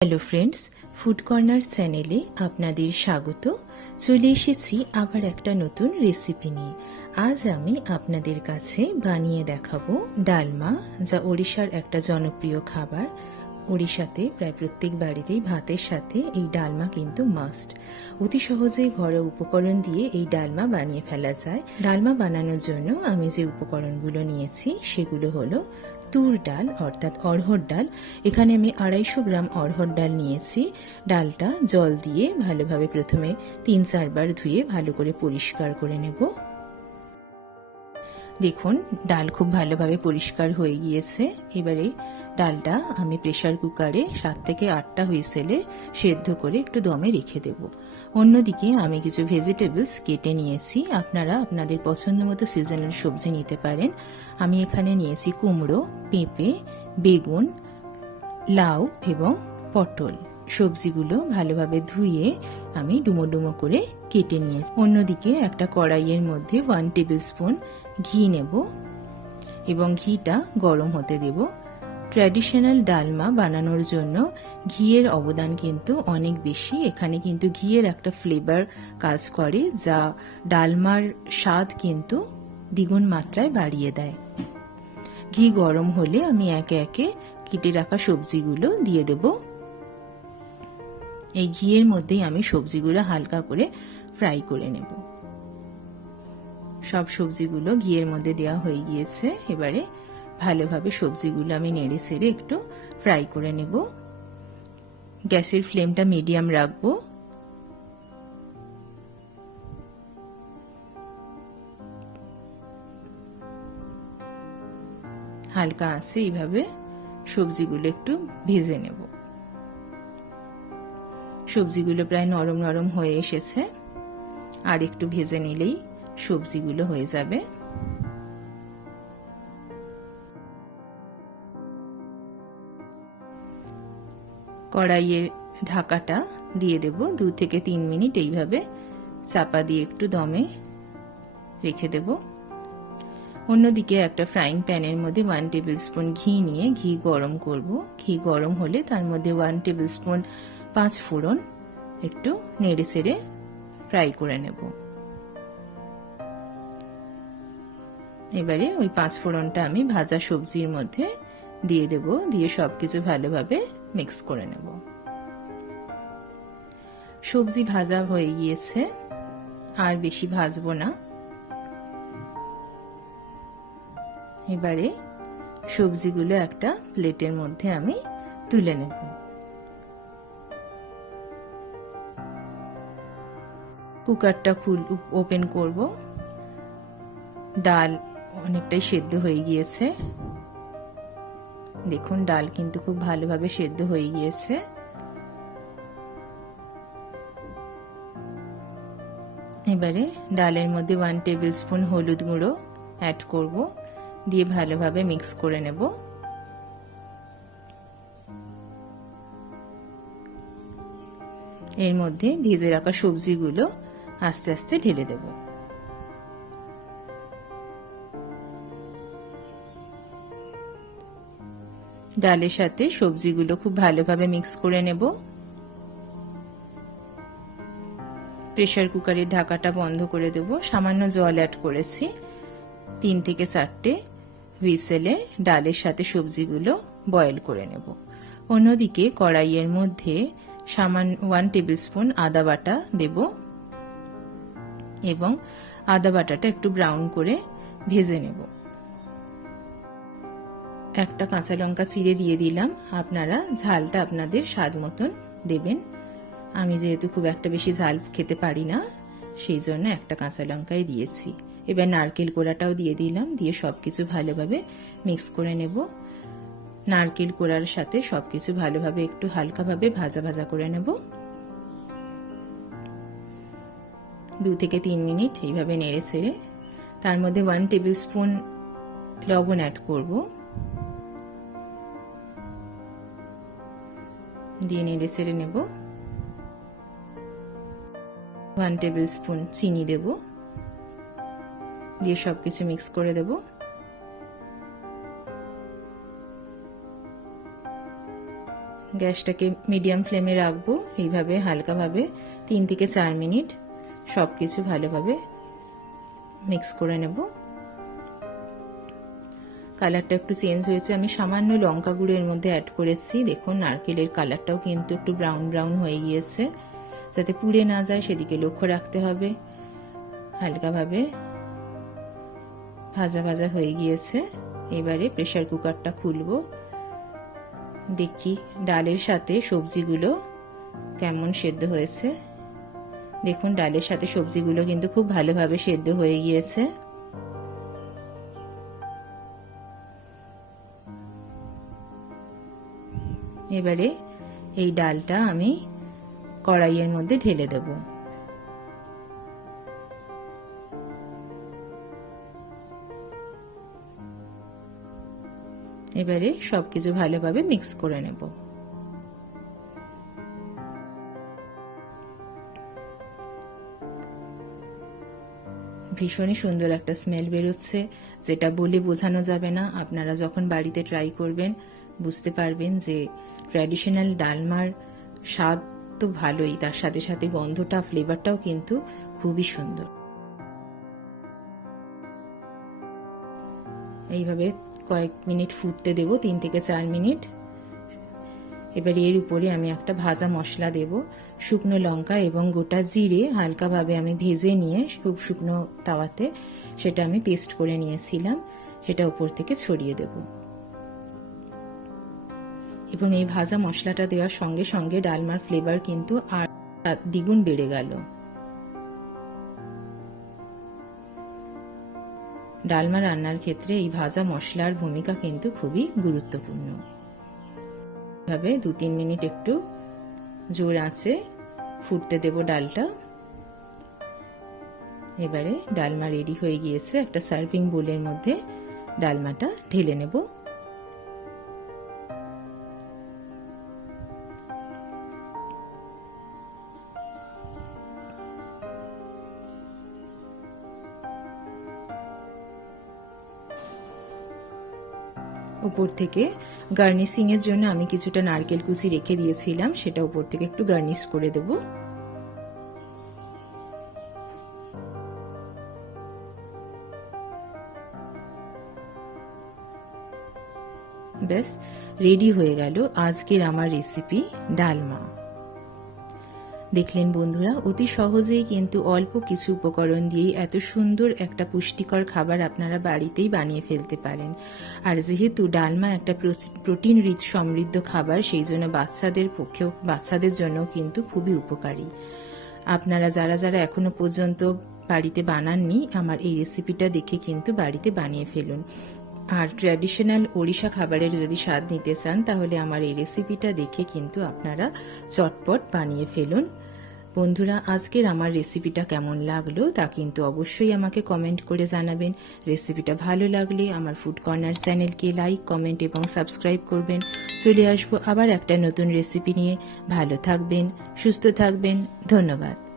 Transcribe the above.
Hello friends food corner চ্যানেলে আপনাদের স্বাগত। চলে এসেছি আবার একটা নতুন রেসিপি নিয়ে। আজ আমি আপনাদের কাছে বানিয়ে দেখাবো ডালমা যা ওড়িশার একটা জনপ্রিয় খাবার। ওড়িশাতে প্রায় প্রত্যেক বাড়িতেই ভাতের সাথে এই ডালমা কিন্তু মাস্ট অতি সহজেই ঘরে উপকরণ দিয়ে এই ডালমা বানিয়ে ফেলা যায়। ডালমা বানানোর জন্য আমি যে উপকরণগুলো নিয়েছি, সেগুলো হলো তুর ডাল, অর্থাৎ অড়হর ডাল। এখানে আমি আড়াইশো গ্রাম অড়হর ডাল নিয়েছি। ডালটা জল দিয়ে ভালোভাবে প্রথমে তিন চারবার ধুয়ে ভালো করে পরিষ্কার করে নেব। দেখুন, ডাল খুব ভালোভাবে পরিষ্কার হয়ে গিয়েছে। এবারে ডালটা আমি প্রেশার কুকারে সাত থেকে আটটা হুইসেলে সেদ্ধ করে একটু দমে রেখে দেব। অন্যদিকে আমি কিছু ভেজিটেবলস কেটে নিয়েছি। আপনারা আপনাদের পছন্দ মতো সিজনাল সবজি নিতে পারেন। আমি এখানে নিয়েছি কুমড়ো, পেঁপে, বেগুন, লাউ এবং পটল। সবজিগুলো ভালোভাবে ধুয়ে আমি ডুমো ডুমো করে কেটে নিয়েছি অন্যদিকে একটা কড়াইয়ের মধ্যে ওয়ান টেবিল স্পুন ঘি নেব এবং ঘিটা গরম হতে দেব। ট্র্যাডিশনাল ডালমা বানানোর জন্য ঘিয়ের অবদান কিন্তু অনেক বেশি। এখানে কিন্তু ঘিয়ের একটা ফ্লেভার কাজ করে যা ডালমার স্বাদ কিন্তু দ্বিগুণ মাত্রায় বাড়িয়ে দেয়। ঘি গরম হলে আমি একে একে কেটে রাখা সবজিগুলো দিয়ে দেব। এই ঘিয়ের মধ্যেই আমি সবজিগুলো হালকা করে ফ্রাই করে নেব। সব সবজিগুলো ঘিয়ের মধ্যে দেওয়া হয়ে গিয়েছে। এবারে ভালোভাবে সবজিগুলো আমি নেড়ে সেড়ে একটু ফ্রাই করে নেব। গ্যাসের ফ্লেমটা মিডিয়াম রাখব। হালকা আছে, এইভাবে সবজিগুলো একটু ভেজে নেব। সবজিগুলো প্রায় নরম নরম হয়ে এসেছে। আর একটু ভেজে নিলেই সবজিগুলো হয়ে যাবে। কড়াইয়ের ঢাকাটা দিয়ে দেব দু থেকে তিন মিনিট। এইভাবে চাপা দিয়ে একটু দমে রেখে দেব। অন্যদিকে একটা ফ্রাইং প্যানের মধ্যে ওয়ান টেবিল স্পুন ঘি নিয়ে ঘি গরম করব। ঘি গরম হলে তার মধ্যে ওয়ান টেবিল স্পুন পাঁচ ফোড়ন একটু নেড়ে সেড়ে ফ্রাই করে নেব। এবারে ওই পাঁচ ফোড়নটা আমি ভাজা সবজির মধ্যে দিয়ে দেব, দিয়ে সবকিছু ভালোভাবে মিক্স করে নেব। সবজি ভাজা হয়ে গিয়েছে, আর বেশি ভাজবো না। এবারে সবজিগুলো একটা প্লেটের মধ্যে আমি তুলে নেব। কুকারটা খুল ওপেন করব। ডাল অনেকটাই সেদ্ধ হয়ে গিয়েছে। দেখুন, ডাল কিন্তু খুব ভালোভাবে সেদ্ধ হয়ে গিয়েছে। এবারে ডালের মধ্যে ওয়ান টেবিল স্পুন হলুদ গুঁড়ো অ্যাড করব, দিয়ে ভালোভাবে মিক্স করে নেব। এর মধ্যে ভিজে রাখা সবজিগুলো আস্তে আস্তে ঢেলে দেব। ডালের সাথে সবজিগুলো খুব ভালোভাবে মিক্স করে নেব। প্রেশার কুকারের ঢাকাটা বন্ধ করে দেব। সামান্য জল অ্যাড করেছি। তিন থেকে চারটে হুইসেলে ডালের সাথে সবজিগুলো বয়েল করে নেব। অন্যদিকে কড়াইয়ের মধ্যে সামান্য ওয়ান টেবিল স্পুন আদা বাটা দেব। এবং আদা বাটাটা একটু ব্রাউন করে ভেজে নেব। একটা কাঁচা লঙ্কা চিড়ে দিয়ে দিলাম। আপনারা ঝালটা আপনাদের স্বাদ মতন দেবেন। আমি যেহেতু খুব একটা বেশি ঝাল খেতে পারি না, সেই জন্য একটা কাঁচা লঙ্কাই দিয়েছি। এবার নারকেল কোড়াটাও দিয়ে দিলাম, দিয়ে সবকিছু ভালোভাবে মিক্স করে নেব। নারকেল কোড়ার সাথে সবকিছু ভালোভাবে একটু হালকাভাবে ভাজা ভাজা করে নেব। দু থেকে তিন মিনিট এইভাবে নেড়ে সেড়ে তার মধ্যে ওয়ান টেবিল স্পুন লবণ অ্যাড করব। দিয়ে নেড়ে সেড়ে নেব। ওয়ান টেবিল স্পুন চিনি দেব। দিয়ে সব কিছু মিক্স করে দেব। গ্যাসটাকে মিডিয়াম ফ্লেমে রাখব। এইভাবে হালকাভাবে তিন থেকে চার মিনিট সব কিছু ভালোভাবে মিক্স করে নেব। কালারটা একটু চেঞ্জ হয়েছে। আমি সামান্য লঙ্কা গুঁড়ো এর মধ্যে অ্যাড করেছি। দেখুন, নারকেলের কালারটাও কিন্তু একটু ব্রাউন ব্রাউন হয়ে গিয়েছে। যাতে পুড়ে না যায়, সেদিকে লক্ষ্য রাখতে হবে। হালকাভাবে ভাজা ভাজা হয়ে গিয়েছে। এবারে প্রেশার কুকারটা খুলবো। দেখি ডালের সাথে সবজিগুলো কেমন সেদ্ধ হয়েছে। দেখুন, ডালের সাথে সবজিগুলো কিন্তু খুব ভালোভাবে সেদ্ধ হয়ে গিয়েছে। এবারে এই ডালটা আমি কড়াইয়ের মধ্যে ঢেলে দেব। এবারে সবকিছু ভালোভাবে মিক্স করে নেব। ভীষণই সুন্দর একটা স্মেল বেরোচ্ছে। যেটা বলে বোঝানো যাবে না। আপনারা যখন বাড়িতে ট্রাই করবেন, বুঝতে পারবেন যে ট্র্যাডিশনাল ডালমার স্বাদ তো ভালোই। তার সাথে সাথে গন্ধটা ফ্লেভারটাও কিন্তু খুবই সুন্দর। এইভাবে কয়েক মিনিট ফুটতে দেব, তিন থেকে চার মিনিট। এবার এর উপরে আমি একটা ভাজা মশলা দেব, শুকনো লঙ্কা এবং গোটা জিরে হালকাভাবে আমি ভেজে নিয়ে খুব শুকনো তাওয়াতে সেটা আমি পেস্ট করে নিয়েছিলাম, সেটা উপর থেকে ছড়িয়ে দেব। এবং এই ভাজা মশলাটা দেওয়ার সঙ্গে সঙ্গে ডালমার ফ্লেভার কিন্তু আর দ্বিগুণ বেড়ে গেল। ডালমা রান্নার ক্ষেত্রে এই ভাজা মশলার ভূমিকা কিন্তু খুবই গুরুত্বপূর্ণ। ভাবে দু তিন মিনিট একটু জোর আছে ফুটতে দেব ডালটা। এবারে ডালমা রেডি হয়ে গিয়েছে একটা সার্ভিং বোলের মধ্যে ডালমাটা ঢেলে নেব। উপর থেকে গার্নিশিংয়ের জন্য আমি কিছুটা নারকেল কুচি রেখে দিয়েছিলাম, সেটা উপর থেকে একটু গার্নিশ করে দেব। ব্যাস, রেডি হয়ে গেল আজকের আমার রেসিপি ডালমা। দেখলেন বন্ধুরা, অতি সহজেই কিন্তু অল্প কিছু উপকরণ দিয়েই এত সুন্দর একটা পুষ্টিকর খাবার আপনারা বাড়িতেই বানিয়ে ফেলতে পারেন। আর যেহেতু ডালমা একটা প্রোটিন রিচ সমৃদ্ধ খাবার, সেই জন্য বাচ্চাদের পক্ষেও, বাচ্চাদের জন্য কিন্তু খুবই উপকারী। আপনারা যারা যারা এখনও পর্যন্ত বাড়িতে বানাননি, আমার এই রেসিপিটা দেখে কিন্তু বাড়িতে বানিয়ে ফেলুন। আর ট্র্যাডিশনাল ওড়িশা খাবারের যদি স্বাদ নিতে চান, তাহলে আমার এই রেসিপিটা দেখে কিন্তু আপনারা চটপট বানিয়ে ফেলুন। বন্ধুরা, আজকের আমার রেসিপিটা কেমন লাগল তা কিন্তু অবশ্যই আমাকে কমেন্ট করে জানাবেন। রেসিপিটা ভালো লাগলে আমার ফুড কর্নার চ্যানেলকে লাইক কমেন্ট এবং সাবস্ক্রাইব করবেন। চলে আসব আবার একটা নতুন রেসিপি নিয়ে। ভালো থাকবেন, সুস্থ থাকবেন, ধন্যবাদ।